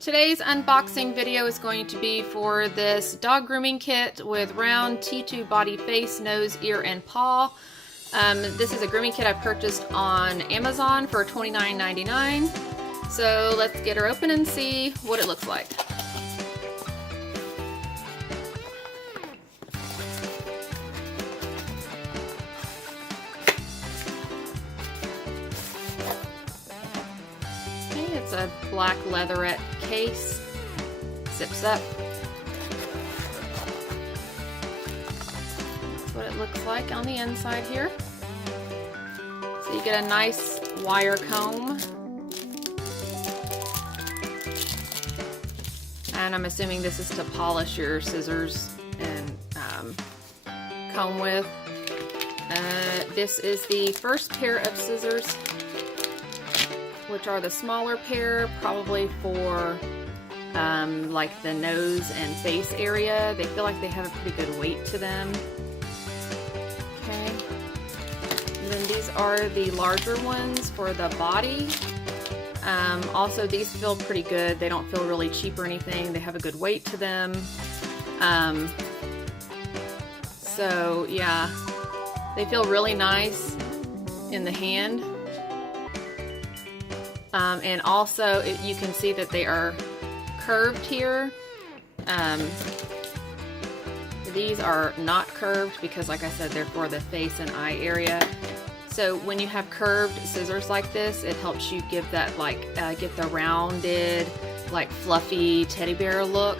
Today's unboxing video is going to be for this dog grooming kit with round T2 body, face, nose, ear, and paw. This is a grooming kit I purchased on Amazon for $29.99. So let's get her open and see what it looks like. It's a black leatherette case, zips up. That's what it looks like on the inside here. So you get a nice wire comb. And I'm assuming this is to polish your scissors and comb with. This is the first pair of scissors, which are the smaller pair, probably for like the nose and face area. They feel like they have a pretty good weight to them. Okay. And then these are the larger ones for the body. Also, these feel pretty good. They don't feel really cheap or anything. They have a good weight to them. So yeah, they feel really nice in the hand. And also you can see that they are curved here. These are not curved because, like I said, they're for the face and eye area. So when you have curved scissors like this, it helps you give that get the rounded, like fluffy teddy bear look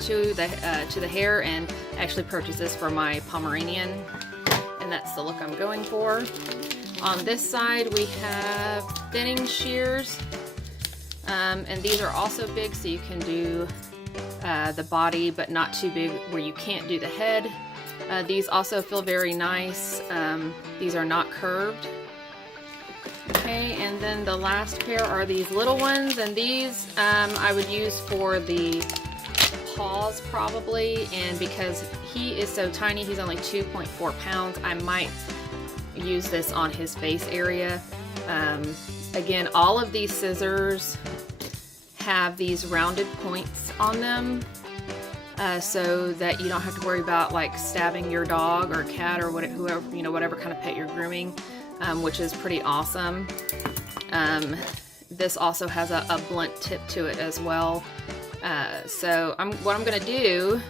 to the hair. And I actually purchased this for my Pomeranian, and that's the look I'm going for. On this side we have thinning shears, and these are also big, so you can do the body but not too big where you can't do the head. These also feel very nice. These are not curved. Okay, and then the last pair are these little ones, and these I would use for the paws probably, and because he is so tiny, he's only 2.4 pounds, I might use this on his face area. Again, all of these scissors have these rounded points on them, so that you don't have to worry about like stabbing your dog or cat or whatever kind of pet you're grooming, which is pretty awesome. This also has a blunt tip to it as well. So what I'm going to do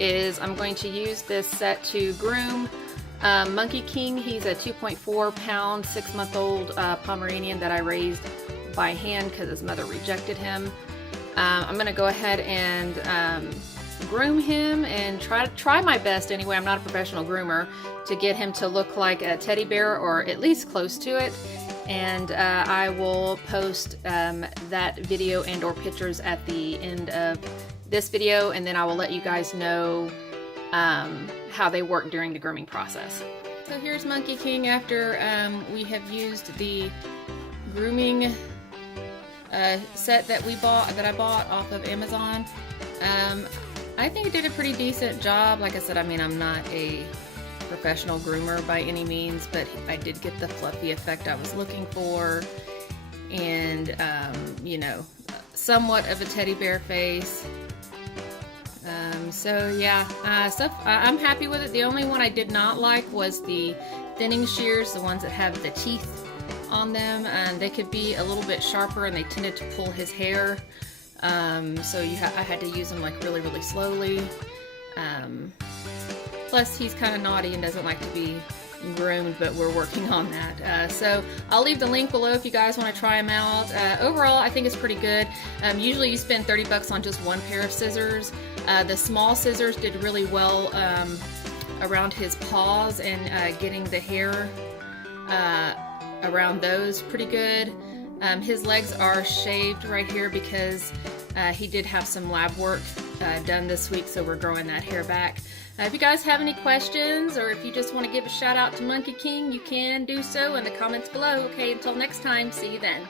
is I'm going to use this set to groom Monkey King. He's a 2.4 pound, 6-month-old Pomeranian that I raised by hand because his mother rejected him. I'm going to go ahead and groom him and try my best anyway. I'm not a professional groomer, to get him to look like a teddy bear or at least close to it. And I will post that video and or pictures at the end of this video, and then I will let you guys know how they work during the grooming process. So here's Monkey King after we have used the grooming set that I bought off of Amazon. I think it did a pretty decent job. Like I said, I mean, I'm not a professional groomer by any means, but I did get the fluffy effect I was looking for, and you know, somewhat of a teddy bear face. So yeah, I'm happy with it. The only one I did not like was the thinning shears, the ones that have the teeth on them, and they could be a little bit sharper, and they tended to pull his hair. So I had to use them like really, really slowly. Plus he's kind of naughty and doesn't like to be groomed, but we're working on that. So I'll leave the link below if you guys want to try them out. Overall, I think it's pretty good. Usually you spend 30 bucks on just one pair of scissors. The small scissors did really well around his paws and getting the hair around those pretty good. His legs are shaved right here because he did have some lab work done this week, so we're growing that hair back. If you guys have any questions, or if you just want to give a shout out to Monkey King, you can do so in the comments below. Okay, until next time, see you then.